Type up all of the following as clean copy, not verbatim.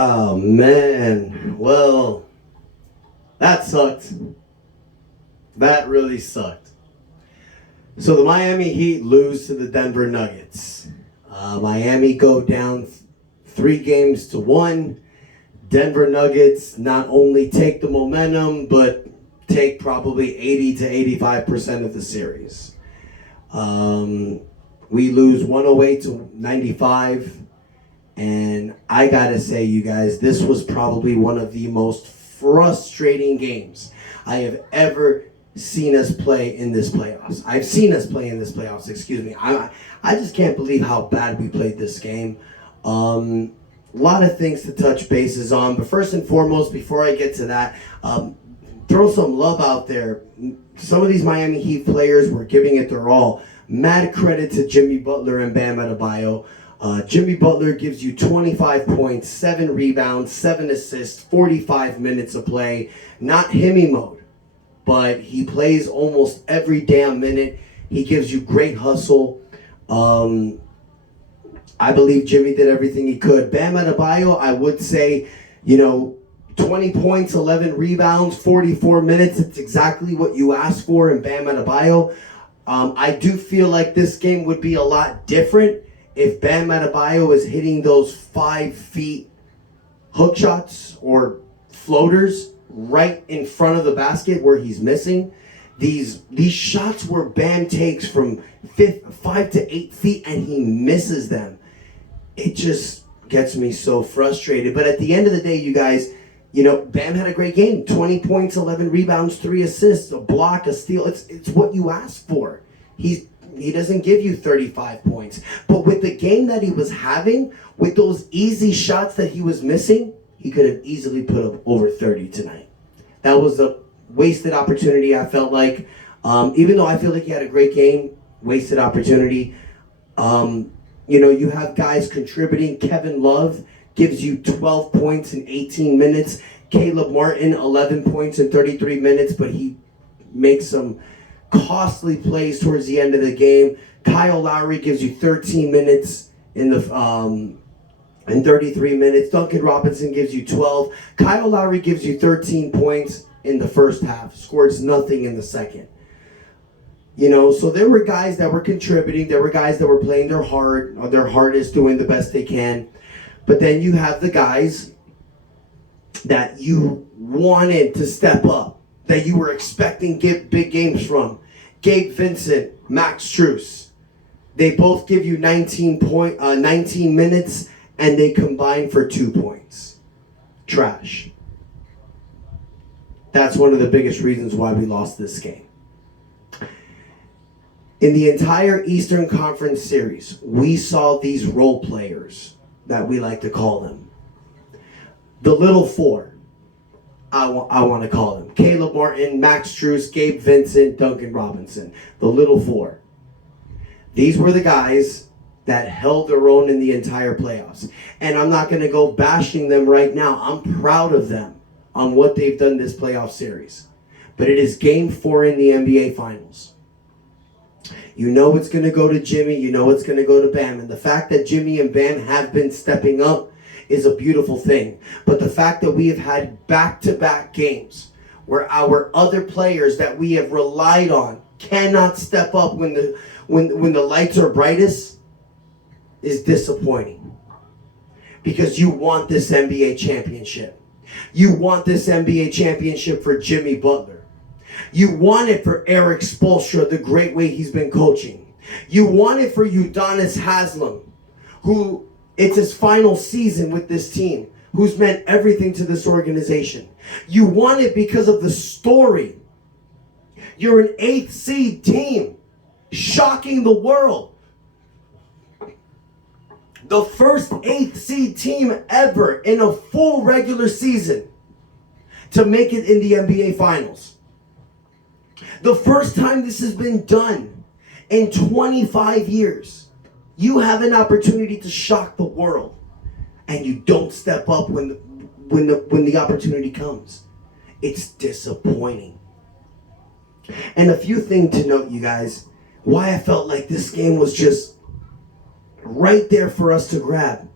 Oh man, well, that sucked. That really sucked. So the Miami Heat lose to the Denver Nuggets. Miami go down 3 games to 1. Denver Nuggets not only take the momentum, but take probably 80 to 85% of the series. We lose 108 to 95. And I gotta say, you guys, this was probably one of the most frustrating games I have ever seen us play in this playoffs. I've seen us play in this playoffs, excuse me. I just can't believe how bad we played this game. A lot of things to touch bases on, but first and foremost, before I get to that, throw some love out there. Some of these Miami Heat players were giving it their all. Mad credit to Jimmy Butler and Bam Adebayo. Jimmy Butler gives you 25 points, 7 rebounds, 7 assists, 45 minutes of play. Not Himmy mode, but he plays almost every damn minute. He gives you great hustle. I believe Jimmy did everything he could. Bam Adebayo, I would say, 20 points, 11 rebounds, 44 minutes. It's exactly what you asked for in Bam Adebayo. I do feel like this game would be a lot different if Bam Adebayo is hitting those 5 feet hook shots or floaters right in front of the basket where he's missing. These shots where Bam takes from 5 to 8 feet and he misses them. It just gets me so frustrated. But at the end of the day, you guys, Bam had a great game. 20 points, 11 rebounds, 3 assists, a block, a steal. It's what you asked for. He doesn't give you 35 points. But with the game that he was having, with those easy shots that he was missing, he could have easily put up over 30 tonight. That was a wasted opportunity, I felt like. Even though I feel like he had a great game, wasted opportunity. You have guys contributing. Kevin Love gives you 12 points in 18 minutes. Caleb Martin, 11 points in 33 minutes, but he makes some costly plays towards the end of the game. Kyle Lowry gives you 13 minutes in 33 minutes. Duncan Robinson gives you 12. Kyle Lowry gives you 13 points in the first half. Scores nothing in the second. So there were guys that were contributing. There were guys that were playing their hardest, doing the best they can. But then you have the guys that you wanted to step up, that you were expecting big games from. Gabe Vincent, Max Strus. They both give you 19 minutes, and they combine for 2 points. Trash. That's one of the biggest reasons why we lost this game. In the entire Eastern Conference Series, we saw these role players that we like to call them. The Little Four, I want to call them. Caleb Martin, Max Strus, Gabe Vincent, Duncan Robinson. The Little Four. These were the guys that held their own in the entire playoffs. And I'm not going to go bashing them right now. I'm proud of them on what they've done this playoff series. But it is Game 4 in the NBA Finals. You know it's going to go to Jimmy. You know it's going to go to Bam. And the fact that Jimmy and Bam have been stepping up is a beautiful thing. But the fact that we have had back-to-back games where our other players that we have relied on cannot step up when the lights are brightest is disappointing. Because you want this NBA championship. You want this NBA championship for Jimmy Butler. You want it for Eric Spoelstra, the great way he's been coaching. You want it for Udonis Haslem, who it's his final season with this team, who's meant everything to this organization. You want it because of the story. You're an 8th seed team, shocking the world. The first 8th seed team ever in a full regular season to make it in the NBA Finals. The first time this has been done in 25 years. You have an opportunity to shock the world, and you don't step up when the opportunity comes. It's disappointing. And a few things to note, you guys, why I felt like this game was just right there for us to grab.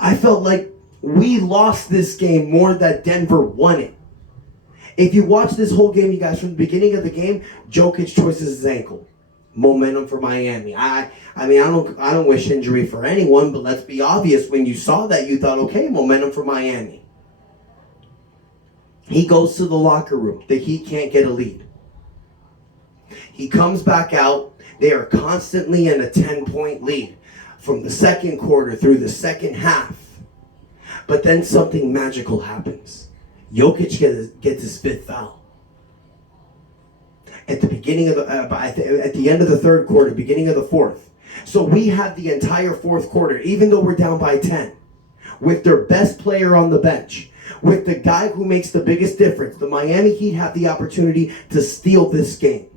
I felt like We lost this game more than Denver won it. If you watch this whole game, you guys, from the beginning of the game, Jokic twists his ankle. Momentum for Miami. I mean, I don't wish injury for anyone, but let's be obvious. When you saw that, you thought, okay, momentum for Miami. He goes to the locker room. The Heat can't get a lead. He comes back out. They are constantly in a 10-point lead from the second quarter through the second half. But then something magical happens. Jokic gets his fifth foul. At the beginning of at the end of the third quarter, beginning of the fourth. So we have the entire fourth quarter, even though we're down by 10, with their best player on the bench, with the guy who makes the biggest difference. The Miami Heat have the opportunity to steal this game.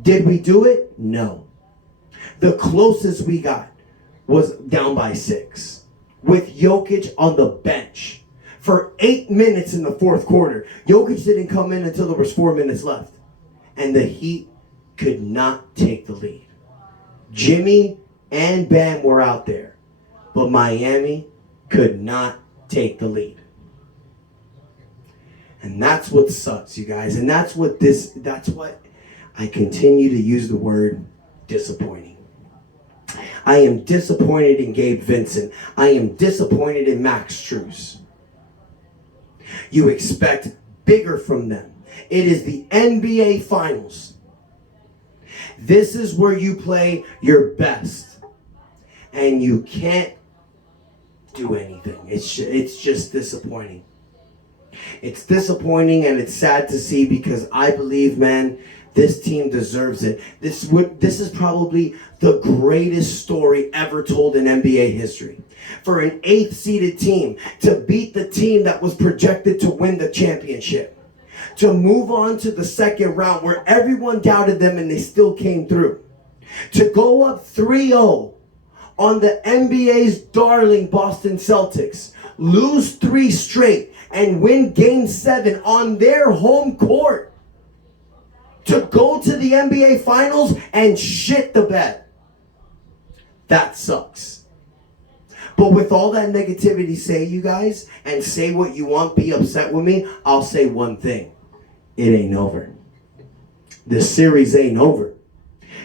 Did we do it? No. The closest we got was down by 6, with Jokic on the bench for 8 minutes in the fourth quarter. Jokic didn't come in until there was 4 minutes left. And the Heat could not take the lead. Jimmy and Bam were out there, but Miami could not take the lead. And that's what sucks, you guys. And that's what I continue to use the word disappointing. I am disappointed in Gabe Vincent. I am disappointed in Max Strus. You expect bigger from them. It is the NBA Finals. This is where you play your best. And you can't do anything. It's just disappointing. It's disappointing and it's sad to see, because I believe, man, this team deserves it. This is probably the greatest story ever told in NBA history. For an 8th-seeded team to beat the team that was projected to win the championship. To move on to the second round where everyone doubted them and they still came through. To go up 3-0 on the NBA's darling Boston Celtics. Lose 3 straight and win Game 7 on their home court. To go to the NBA Finals and shit the bed. That sucks. But with all that negativity, say, you guys, and say what you want, be upset with me, I'll say one thing. It ain't over. The series ain't over.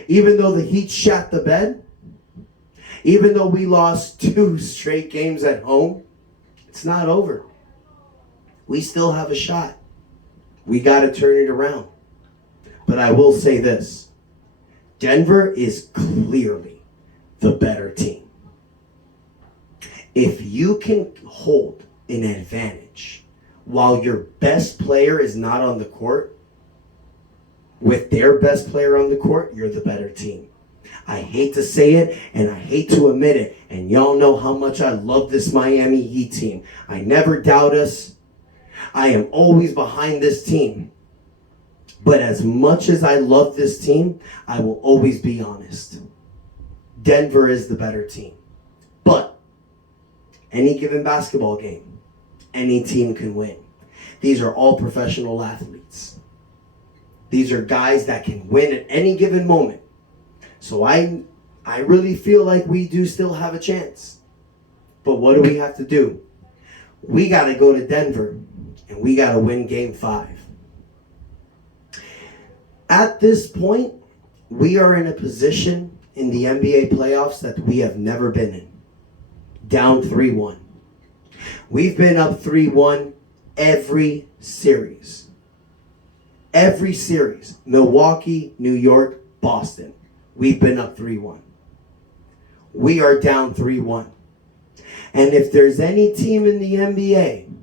Even though the Heat shat the bed, even though we lost 2 straight games at home, it's not over. We still have a shot. We got to turn it around. But I will say this. Denver is clearly the better team. If you can hold an advantage while your best player is not on the court, with their best player on the court, you're the better team. I hate to say it, and I hate to admit it, and y'all know how much I love this Miami Heat team. I never doubt us. I am always behind this team. But as much as I love this team, I will always be honest. Denver is the better team. But any given basketball game, any team can win. These are all professional athletes. These are guys that can win at any given moment. So I really feel like we do still have a chance. But what do we have to do? We got to go to Denver, and we got to win Game 5. At this point, we are in a position in the NBA playoffs that we have never been in. Down 3-1. We've been up 3-1 every series. Every series. Milwaukee, New York, Boston. We've been up 3-1. We are down 3-1. And if there's any team in the NBA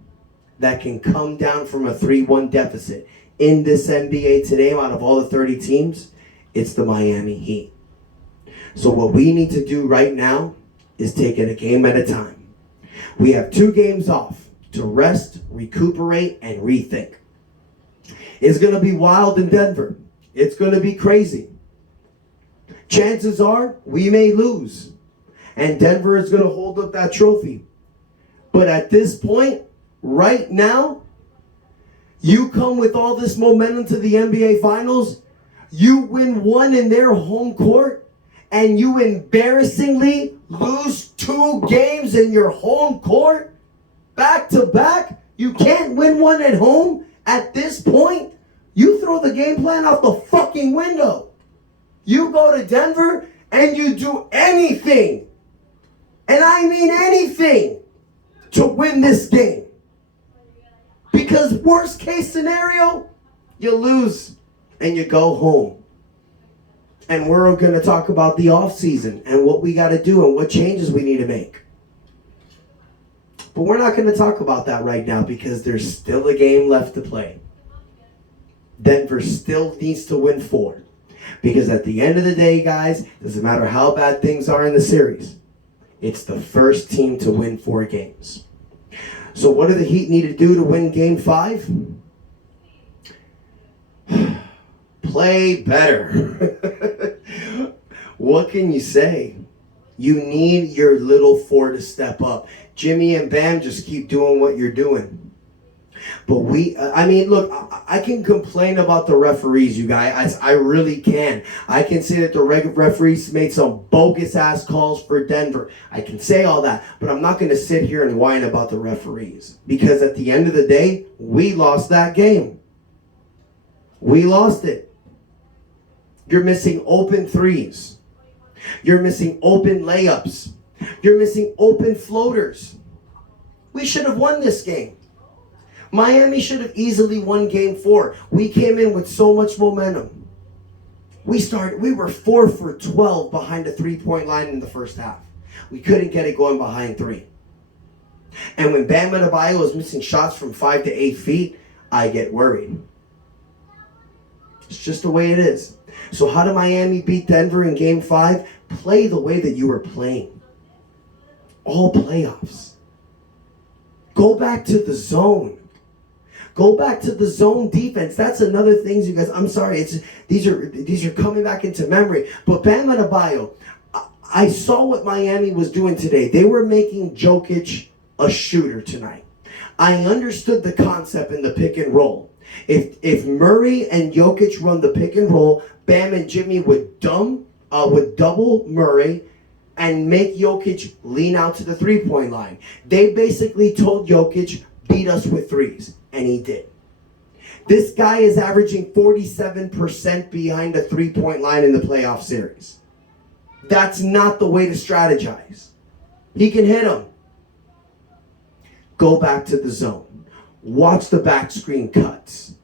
that can come down from a 3-1 deficit in this NBA today out of all the 30 teams, it's the Miami Heat. So what we need to do right now is take it a game at a time. We have 2 games off to rest, recuperate, and rethink. It's going to be wild in Denver. It's going to be crazy. Chances are we may lose, and Denver is going to hold up that trophy. But at this point, right now, you come with all this momentum to the NBA Finals, you win 1 in their home court, and you embarrassingly lose 2 games in your home court? back to back. You can't win one at home at this point. You throw the game plan out the fucking window. You go to Denver and you do anything, and I mean anything, to win this game. Because worst case scenario, you lose and you go home. And we're going to talk about the offseason and what we got to do and what changes we need to make. But we're not going to talk about that right now because there's still a game left to play. Denver still needs to win 4. Because at the end of the day, guys, doesn't matter how bad things are in the series, it's the first team to win 4 games. So what do the Heat need to do to win Game 5? Play better. What can you say? You need your little 4 to step up. Jimmy and Bam, just keep doing what you're doing. But look, I can complain about the referees, you guys. I really can. I can say that the referees made some bogus-ass calls for Denver. I can say all that, but I'm not going to sit here and whine about the referees. Because at the end of the day, we lost that game. We lost it. You're missing open threes. You're missing open layups. You're missing open floaters. We should have won this game. Miami should have easily won Game 4. We came in with so much momentum. We were 4 for 12 behind the 3-point line in the first half. We couldn't get it going behind 3. And when Bam Adebayo is missing shots from 5 to 8 feet, I get worried. It's just the way it is. So how did Miami beat Denver in Game 5? Play the way that you were playing. All playoffs. Go back to the zone. Go back to the zone defense. That's another thing, you guys. I'm sorry. These are coming back into memory. But Bam Adebayo, I saw what Miami was doing today. They were making Jokic a shooter tonight. I understood the concept in the pick and roll. If Murray and Jokic run the pick and roll, Bam and Jimmy would double Murray and make Jokic lean out to the 3-point line. They basically told Jokic, beat us with threes. And he did. This guy is averaging 47% behind the 3-point line in the playoff series. That's not the way to strategize. He can hit him. Go back to the zone. Watch the back screen cuts.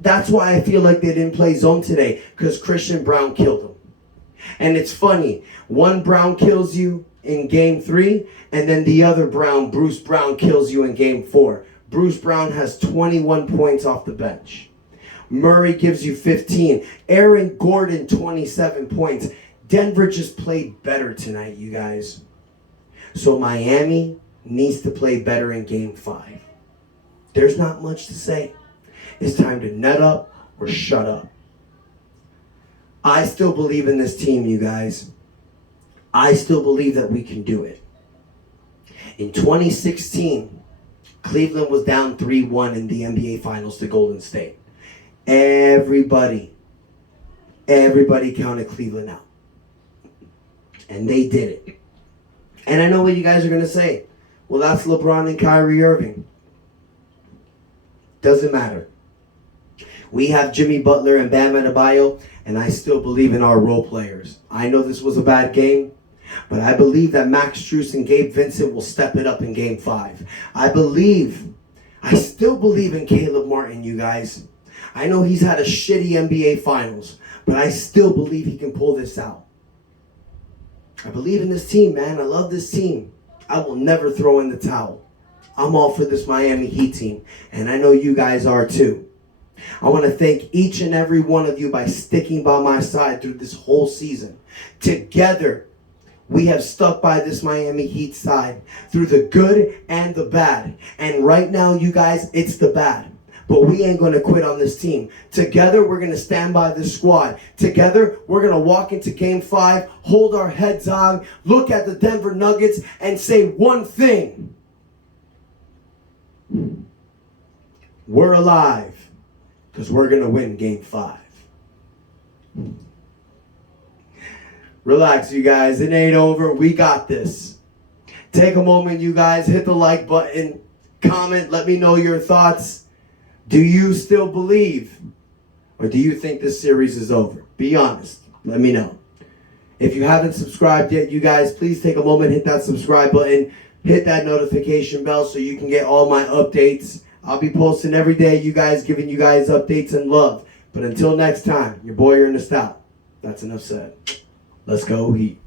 That's why I feel like they didn't play zone today, because Christian Braun killed him. And it's funny. One Brown kills you in Game 3, and then the other Brown, Bruce Brown, kills you in Game 4. Bruce Brown has 21 points off the bench. Murray gives you 15. Aaron Gordon, 27 points. Denver just played better tonight, you guys. So Miami needs to play better in Game 5. There's not much to say. It's time to nut up or shut up. I still believe in this team, you guys. I still believe that we can do it. In 2016, Cleveland was down 3-1 in the NBA Finals to Golden State. Everybody counted Cleveland out. And they did it. And I know what you guys are going to say. Well, that's LeBron and Kyrie Irving. Doesn't matter. We have Jimmy Butler and Bam Adebayo, and I still believe in our role players. I know this was a bad game, but I believe that Max Strus and Gabe Vincent will step it up in Game 5. I still believe in Caleb Martin, you guys. I know he's had a shitty NBA Finals, but I still believe he can pull this out. I believe in this team, man. I love this team. I will never throw in the towel. I'm all for this Miami Heat team, and I know you guys are too. I want to thank each and every one of you by sticking by my side through this whole season. Together, we have stuck by this Miami Heat side through the good and the bad. And right now, you guys, it's the bad. But we ain't going to quit on this team. Together, we're going to stand by this squad. Together, we're going to walk into Game 5, hold our heads high, look at the Denver Nuggets, and say one thing. We're alive, because we're going to win Game 5. Relax, you guys. It ain't over. We got this. Take a moment, you guys. Hit the like button. Comment. Let me know your thoughts. Do you still believe? Or do you think this series is over? Be honest. Let me know. If you haven't subscribed yet, you guys, please take a moment, hit that subscribe button, hit that notification bell so you can get all my updates. I'll be posting every day, you guys, giving you guys updates and love. But until next time, your boy Ernest out. That's enough said. Let's go Heat.